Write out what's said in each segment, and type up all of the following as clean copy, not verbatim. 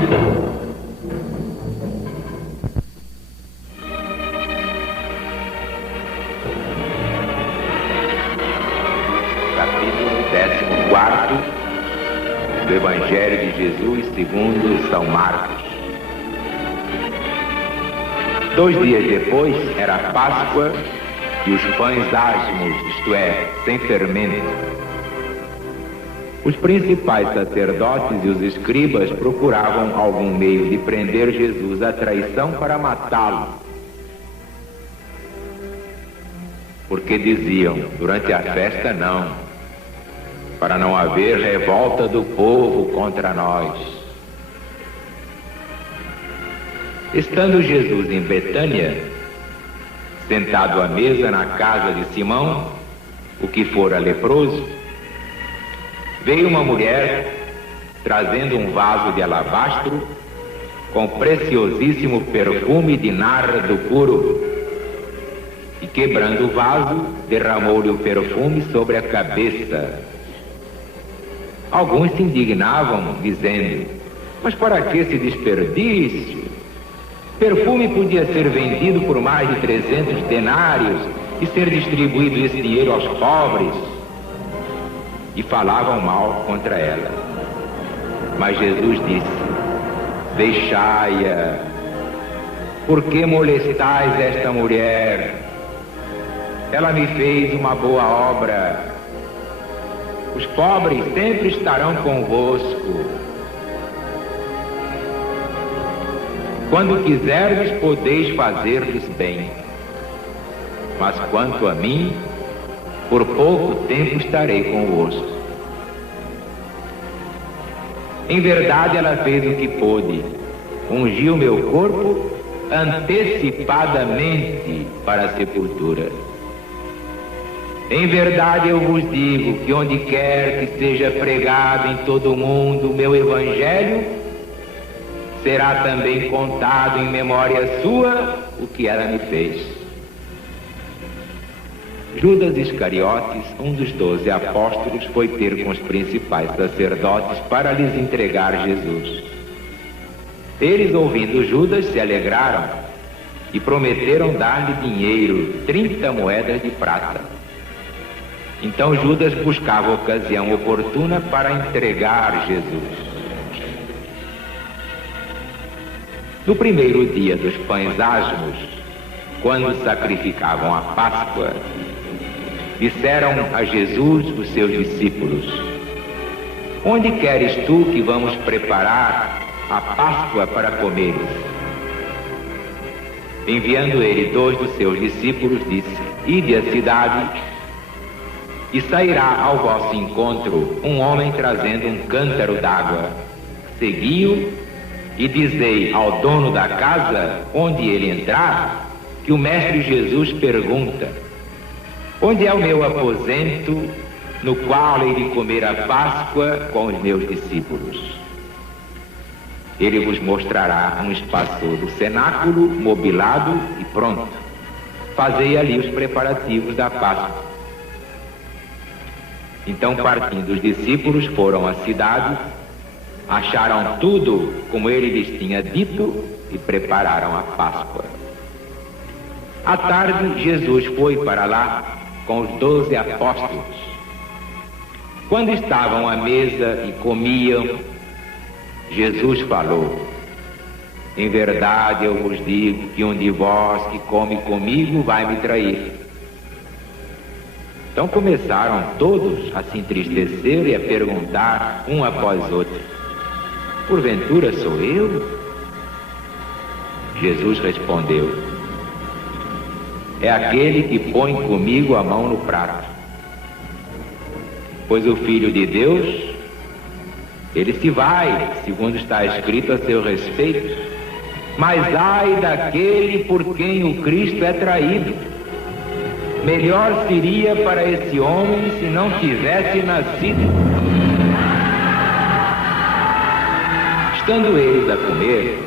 Capítulo 14 do Evangelho de Jesus segundo São Marcos. 2 dias depois era a Páscoa e os pães asmos, isto é, sem fermento. Os principais sacerdotes e os escribas procuravam algum meio de prender Jesus à traição para matá-lo. Porque diziam, durante a festa não, para não haver revolta do povo contra nós. Estando Jesus em Betânia, sentado à mesa na casa de Simão, o que fora leproso, veio uma mulher trazendo um vaso de alabastro com preciosíssimo perfume de nardo puro, e quebrando o vaso, derramou-lhe o perfume sobre a cabeça. Alguns se indignavam, dizendo: mas para que esse desperdício? Perfume podia ser vendido por mais de 300 denários e ser distribuído esse dinheiro aos pobres. E falavam mal contra ela. Mas Jesus disse: deixai-a, por que molestais esta mulher? Ela me fez uma boa obra. Os pobres sempre estarão convosco. Quando quiserdes, podeis fazer-lhes bem. Mas quanto a mim, por pouco tempo estarei convosco. Em verdade, ela fez o que pôde. Ungiu meu corpo antecipadamente para a sepultura. Em verdade eu vos digo que onde quer que seja pregado em todo o mundo o meu evangelho, será também contado em memória sua o que ela me fez. Judas Iscariotes, um dos 12 apóstolos, foi ter com os principais sacerdotes para lhes entregar Jesus. Eles, ouvindo Judas, se alegraram e prometeram dar-lhe dinheiro, 30 moedas de prata. Então Judas buscava a ocasião oportuna para entregar Jesus. No primeiro dia dos pães asmos, quando sacrificavam a Páscoa, disseram a Jesus os seus discípulos: onde queres tu que vamos preparar a Páscoa para comeres? Enviando ele 2 dos seus discípulos, disse: ide à cidade, e sairá ao vosso encontro um homem trazendo um cântaro d'água. Segui-o e dizei ao dono da casa, onde ele entrar, que o Mestre Jesus pergunta: onde é o meu aposento, no qual hei de comer a Páscoa com os meus discípulos? Ele vos mostrará um espaçoso cenáculo, mobilado e pronto. Fazei ali os preparativos da Páscoa. Então, partindo os discípulos, foram à cidade, acharam tudo como ele lhes tinha dito e prepararam a Páscoa. À tarde, Jesus foi para lá com os 12 apóstolos. Quando estavam à mesa e comiam, Jesus falou: em verdade eu vos digo que um de vós que come comigo vai me trair. Então começaram todos a se entristecer e a perguntar um após outro: porventura sou eu? Jesus respondeu: é aquele que põe comigo a mão no prato. Pois o Filho de Deus, ele se vai, segundo está escrito a seu respeito, mas ai daquele por quem o Cristo é traído. Melhor seria para esse homem se não tivesse nascido. Estando eles a comer,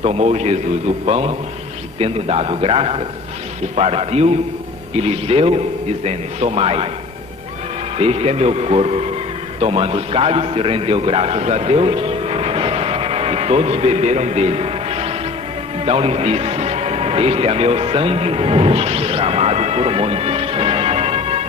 tomou Jesus o pão e, tendo dado graças, o partiu e lhes deu, dizendo: tomai, este é meu corpo. Tomando o cálice, rendeu graças a Deus e, todos beberam dele. Então lhes disse: este é meu sangue derramado por muitos.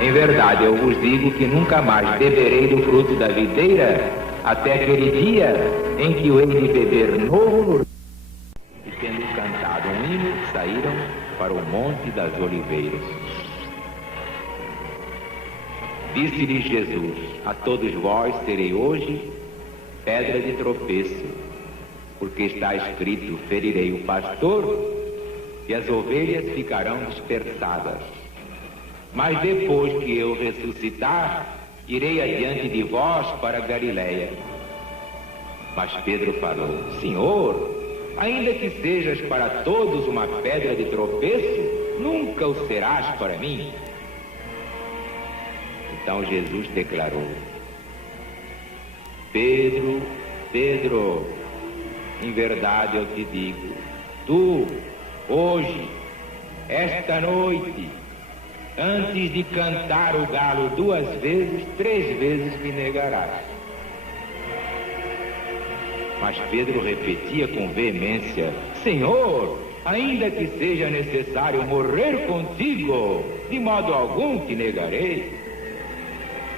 Em verdade, eu vos digo que nunca mais beberei do fruto da videira, até aquele dia em que o hei de beber novo no... E tendo cantado um hino, saíram para o Monte das Oliveiras. Disse-lhes Jesus: a todos vós serei hoje pedra de tropeço, porque está escrito: ferirei o pastor e as ovelhas ficarão dispersadas. Mas depois que eu ressuscitar, irei adiante de vós para Galiléia. Mas Pedro falou: Senhor, ainda que sejas para todos uma pedra de tropeço, nunca o serás para mim. Então Jesus declarou: Pedro, Pedro, em verdade eu te digo, tu, hoje, esta noite, antes de cantar o galo 2 vezes, 3 vezes me negarás. Mas Pedro repetia com veemência: Senhor, ainda que seja necessário morrer contigo, de modo algum te negarei.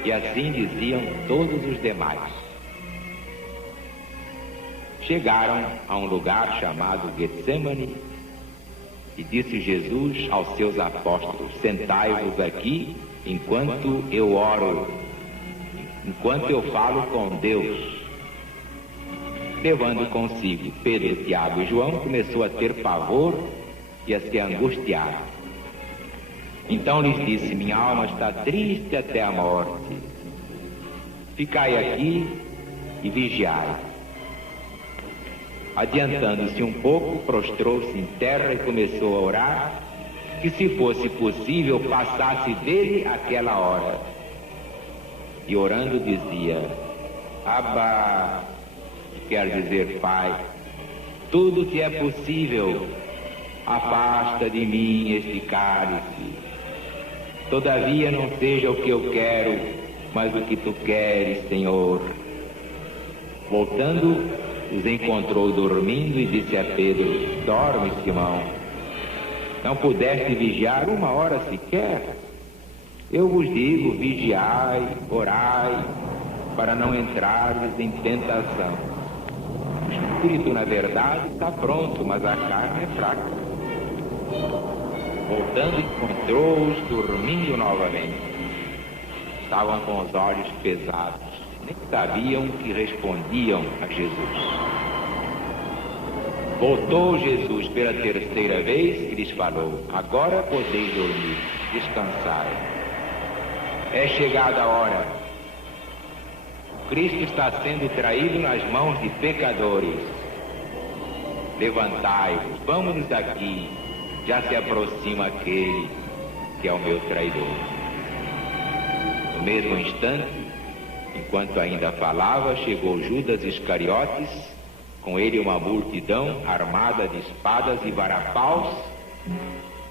E assim diziam todos os demais. Chegaram a um lugar chamado Getsemane, e disse Jesus aos seus apóstolos: sentai-vos aqui enquanto eu oro, enquanto eu falo com Deus. Levando consigo Pedro, Tiago e João, começou a ter pavor e a se angustiar. Então lhes disse: minha alma está triste até a morte. Ficai aqui e vigiai. Adiantando-se um pouco, prostrou-se em terra e começou a orar, que se fosse possível passasse dele aquela hora. E orando dizia: Abba, quer dizer Pai, tudo te é possível, afasta de mim este cálice. Todavia não seja o que eu quero, mas o que tu queres, Senhor. Voltando, os encontrou dormindo e disse a Pedro: dorme, Simão, não pudeste vigiar 1 hora sequer? Eu vos digo, vigiai, orai, para não entrardes em tentação. O espírito, na verdade, está pronto, mas a carne é fraca. Voltando, encontrou-os dormindo novamente. Estavam com os olhos pesados, nem sabiam o que respondiam a Jesus. Voltou Jesus pela 3ª vez e lhes falou: agora podeis dormir, descansai. É chegada a hora. Cristo está sendo traído nas mãos de pecadores. Levantai-vos, vamos-nos daqui, já se aproxima aquele que é o meu traidor. No mesmo instante, enquanto ainda falava, chegou Judas Iscariotes, com ele uma multidão armada de espadas e varapaus,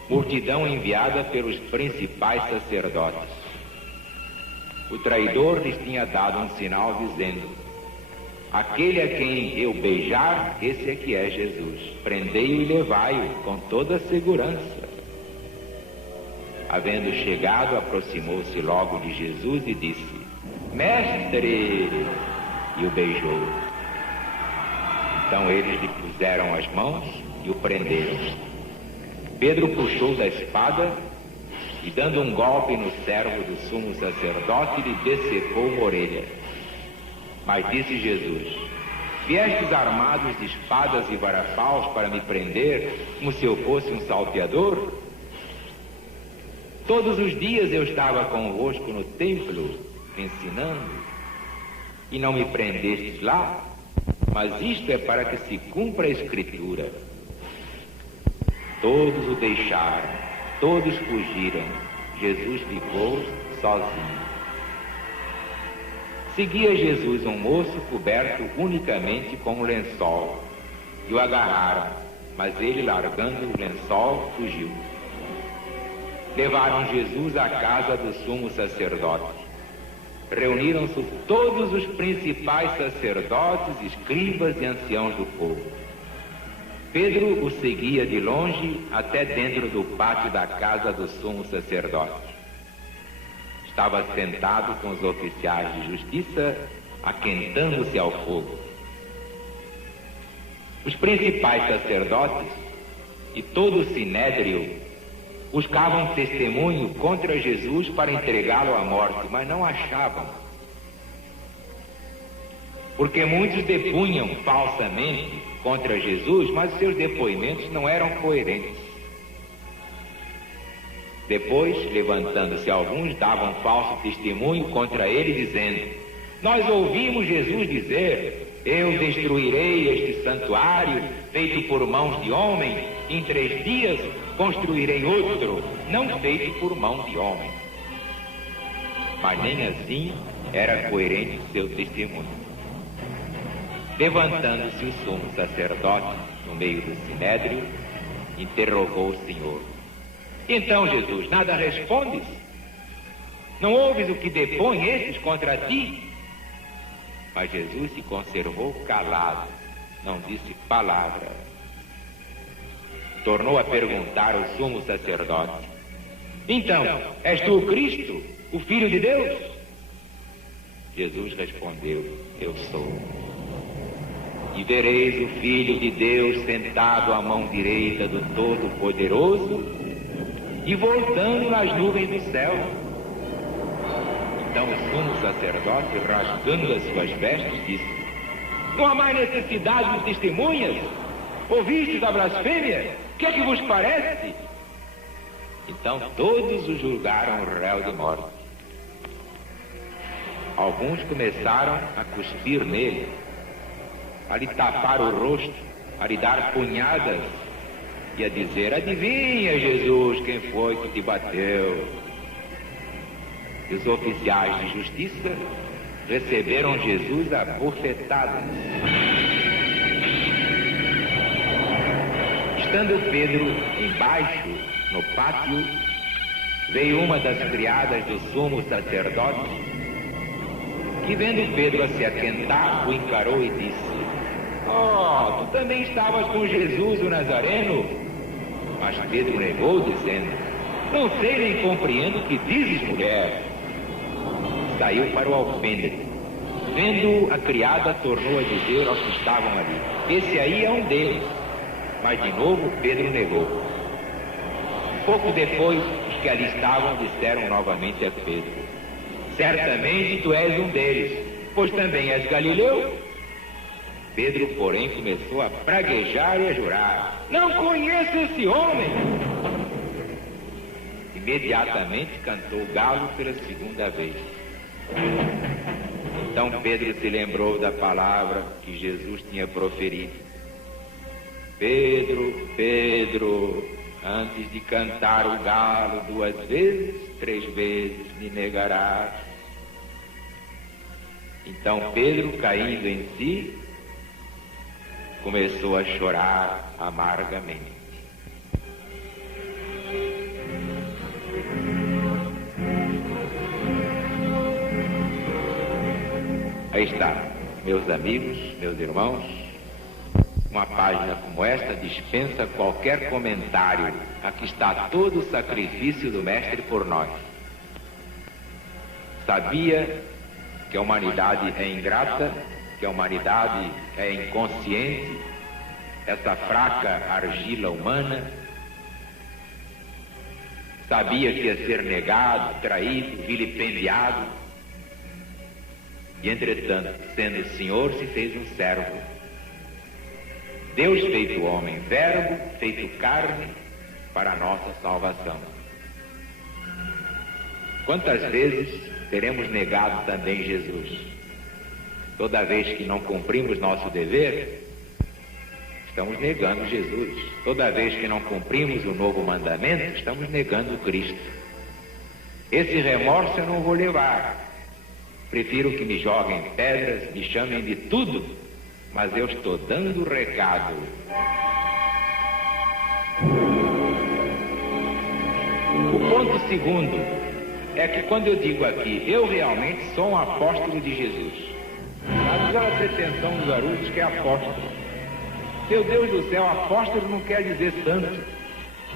multidão enviada pelos principais sacerdotes. O traidor lhes tinha dado um sinal dizendo: aquele a quem eu beijar, esse é que é Jesus. Prendei-o e levai-o com toda a segurança. Havendo chegado, aproximou-se logo de Jesus e disse: Mestre! E o beijou. Então eles lhe puseram as mãos e o prenderam. Pedro puxou da espada e, dando um golpe no servo do sumo sacerdote, lhe decepou uma orelha. Mas disse Jesus: viestes armados de espadas e varapaus para me prender, como se eu fosse um salteador? Todos os dias eu estava convosco no templo, ensinando, e não me prendestes lá? Mas isto é para que se cumpra a Escritura. Todos o deixaram, todos fugiram, Jesus ficou sozinho. Seguia Jesus um moço coberto unicamente com um lençol, e o agarraram, mas ele, largando o lençol, fugiu. Levaram Jesus à casa do sumo sacerdote. reuniram-se todos os principais sacerdotes, escribas e anciãos do povo. Pedro o seguia de longe até dentro do pátio da casa do sumo sacerdote. Estava sentado com os oficiais de justiça, aquentando-se ao fogo. Os principais sacerdotes e todo o sinédrio buscavam testemunho contra Jesus para entregá-lo à morte, mas não achavam. Porque muitos depunham falsamente contra Jesus, mas seus depoimentos não eram coerentes. Depois, levantando-se alguns, davam falso testemunho contra ele, dizendo: nós ouvimos Jesus dizer: eu destruirei este santuário feito por mãos de homem, em 3 dias construirei outro, não feito por mão de homem. Mas nem assim era coerente o seu testemunho. Levantando-se o sumo sacerdote no meio do sinédrio, interrogou o Senhor: então, Jesus, nada respondes? Não ouves o que depõem estes contra ti? Mas Jesus se conservou calado, não disse palavra. Tornou a perguntar ao sumo sacerdote: então, és tu o Cristo, o Filho de Deus? Jesus respondeu: eu sou. E vereis o Filho de Deus sentado à mão direita do Todo-Poderoso e voltando nas nuvens do céu. Então o sumo sacerdote, rasgando as suas vestes, disse: não há mais necessidade de testemunhas? Ouvistes a blasfêmia? O que é que vos parece? Então todos o julgaram réu de morte. Alguns começaram a cuspir nele, a lhe tapar o rosto, a lhe dar punhadas e a dizer: adivinha, Jesus, quem foi que te bateu? E os oficiais de justiça receberam Jesus a bofetadas. Estando Pedro embaixo, no pátio, veio uma das criadas do sumo sacerdote, que vendo Pedro a se aquentar, o encarou e disse: oh, tu também estavas com Jesus o Nazareno? Mas Pedro negou, dizendo: não sei nem compreendo o que dizes, mulher. Saiu para o alpendre. Vendo a criada, tornou a dizer aos que estavam ali: esse aí é um deles. Mas de novo Pedro negou. Pouco depois, os que ali estavam disseram novamente a Pedro: certamente tu és um deles, pois também és galileu. Pedro, porém, começou a praguejar e a jurar: não conheço esse homem. Imediatamente cantou o galo pela 2ª vez. Então Pedro se lembrou da palavra que Jesus tinha proferido: Pedro, Pedro, antes de cantar o galo 2 vezes, 3 vezes me negarás. Então Pedro, caindo em si, começou a chorar amargamente. Aí está, meus amigos, meus irmãos, uma página como esta dispensa qualquer comentário. Aqui está todo o sacrifício do Mestre por nós. Sabia que a humanidade é ingrata, que a humanidade é inconsciente, essa fraca argila humana. Sabia que ia ser negado, traído, vilipendiado. E entretanto, sendo o Senhor, se fez um servo. Deus feito homem, verbo feito carne para a nossa salvação. Quantas vezes teremos negado também Jesus? Toda vez que não cumprimos nosso dever, estamos negando Jesus. Toda vez que não cumprimos o novo mandamento, estamos negando Cristo. Esse remorso eu não vou levar. Prefiro que me joguem pedras, me chamem de tudo, mas eu estou dando o recado. O ponto segundo é que quando eu digo aqui, eu realmente sou um apóstolo de Jesus. Mas aquela pretensão dos garotos que é apóstolo. Meu Deus do céu, apóstolo não quer dizer santo.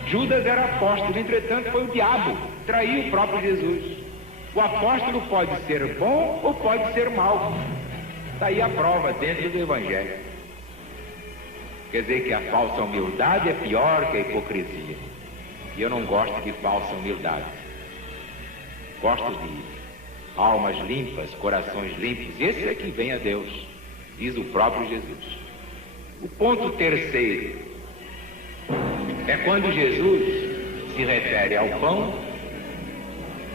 Judas era apóstolo, entretanto foi o diabo, traiu o próprio Jesus. O apóstolo pode ser bom ou pode ser mau. Está aí a prova dentro do Evangelho. Quer dizer que a falsa humildade é pior que a hipocrisia. E eu não gosto de falsa humildade. Gosto de almas limpas, corações limpos. Esse é que vem a Deus, diz o próprio Jesus. O ponto terceiro é quando Jesus se refere ao pão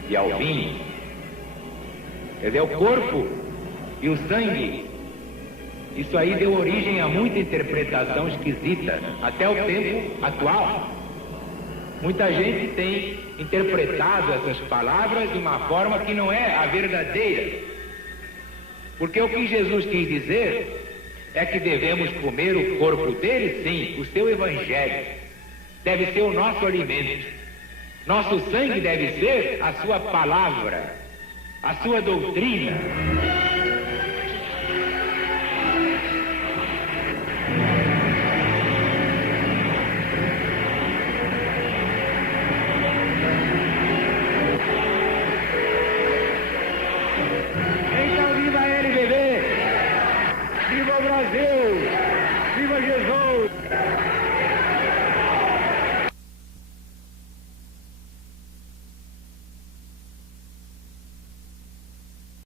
e ao vinho. Quer dizer, o corpo e o sangue. Isso aí deu origem a muita interpretação esquisita, até o tempo atual. Muita gente tem interpretado essas palavras de uma forma que não é a verdadeira. Porque o que Jesus quis dizer é que devemos comer o corpo dele, sim, o seu evangelho. Deve ser o nosso alimento. Nosso sangue deve ser a sua palavra, a sua doutrina. Então, viva ele, bebê! Viva o Brasil!